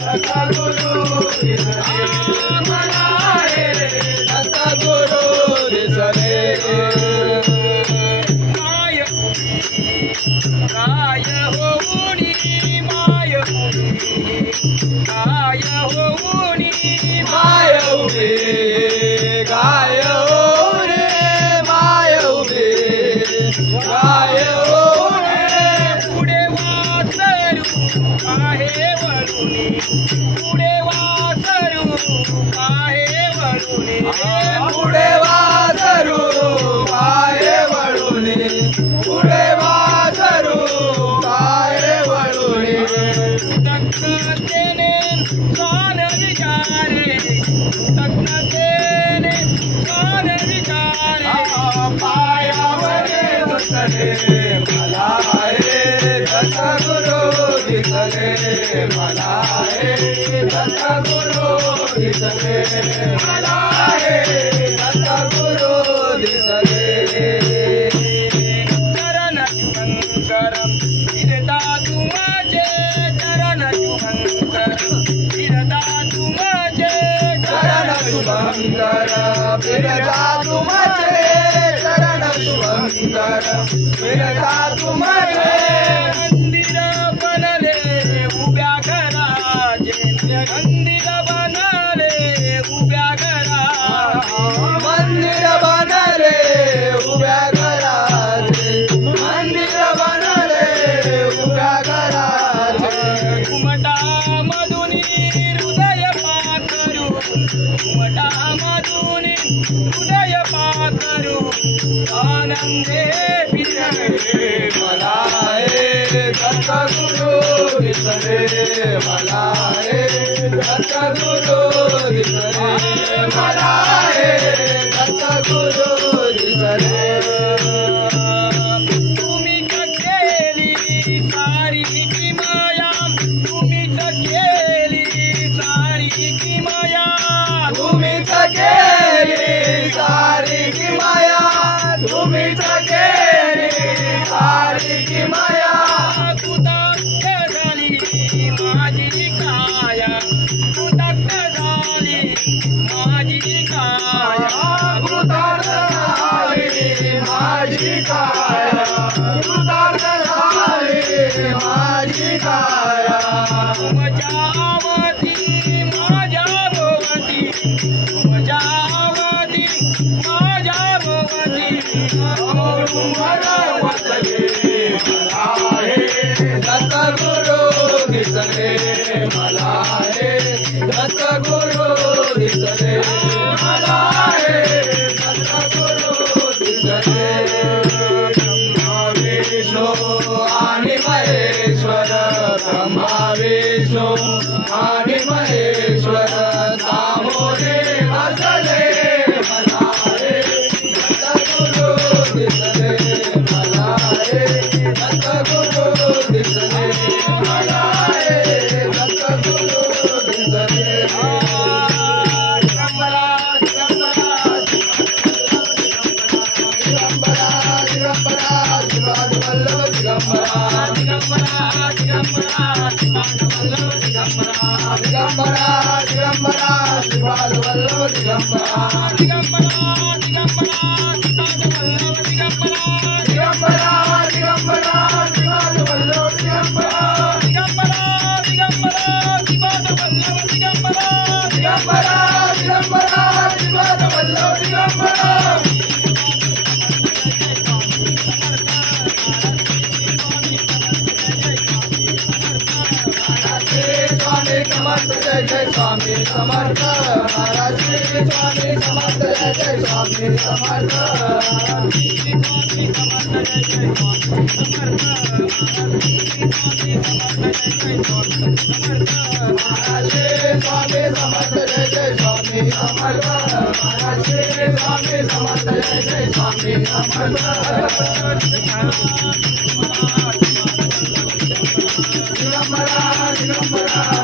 सद्गुरु दिसले मला हे सद्गुरु दिसले काय होऊनी माय काय होऊनी माय उभे काय होऊनी माय उभे काय होऊनी पुढे वासरू आहे वळुनी पुढे वासरू आहे वळुनी पुढे वासरू आहे वळुनी पुढे वासरू आहे वळुनी तत्त्वतेने स्वान विचारे तत्त्वतेने स्वान विचारे पायावरे बसले मला हे सद्गुरु दिसले मला हे सद्गुरु दिसले मला हे सद्गुरु दिसले चरण शुभंकरम फिरता तुमचे चरण शुभंकरम फिरता तुमचे चरण शुभंकरम फिरता तुमचे चरण शुभंकरम फिरता तुमचे मंदिर बनले उभ्या घराचे मंदिर बनले उभ्या घराचे मंदिर बनले उभ्या घराचे मंदिर बनले उभ्या घराचे घुमटा मधुनी हृदय पाखरू घुमटा मधुनी हृदय पाखरू आनंदे फिरले मला हे सद्गुरु दिसले मला हे सद्गुरु दिसले मला हे सद्गुरु दिसले तुम्ही केली सारी की माया तुम्ही केली सारी की माया तुम्ही केली सारी की माया तुम्ही केली सारी की माया कृतज्ञ झाली माझी काया कृतज्ञ झाली माझी काया कृतज्ञ झाली माझी काया कृतज्ञ झाली माझी काया तुमच्या आवती माझ्या भोवती तुमच्या आवती माझ्या भोवती मला वसले मला हे सद्गुरु दिसले मला हे सद्गुरु दिसले मला हे सद्गुरु दिसले ब्रह्मा विष्णू आणि महेश्वर ब्रह्मा विष्णू आणि महेश्वर सामोरे बसले मला हे सद्गुरु दिसले मला हे सद्गुरु दिसले मला हे सद्गुरु दिसले दिगंबरा दिगंबरा दिगंबरा दिगंबरा शिवाज वल्लभ दिगंबरा दिगंबरा दिगंबरा शिवाज वल्लभ दिगंबरा दिगंबरा दिगंबरा शिवाज वल्लभ दिगंबरा दिगंबरा दिगंबरा शिवाज वल्लभ दिगंबरा दिगंबरा दिगंबरा शिवाज वल्लभ दिगंबरा दिगंबरा दिगंबरा शिवाज वल्लभ दिगंबरा दिगंबरा दिगंबरा शिवाज वल्लभ दिगंबरा स्वामी समर्थ जय जय स्वामी समर्थ महाराज स्वामी समर्थ जय जय स्वामी समर्थ स्वामी समर्थ जय जय स्वामी समर्थ महाराज स्वामी समर्थ जय जय स्वामी समर्थ महाराज स्वामी समर्थ जय जय स्वामी समर्थ दिगंबरा दिगंबरा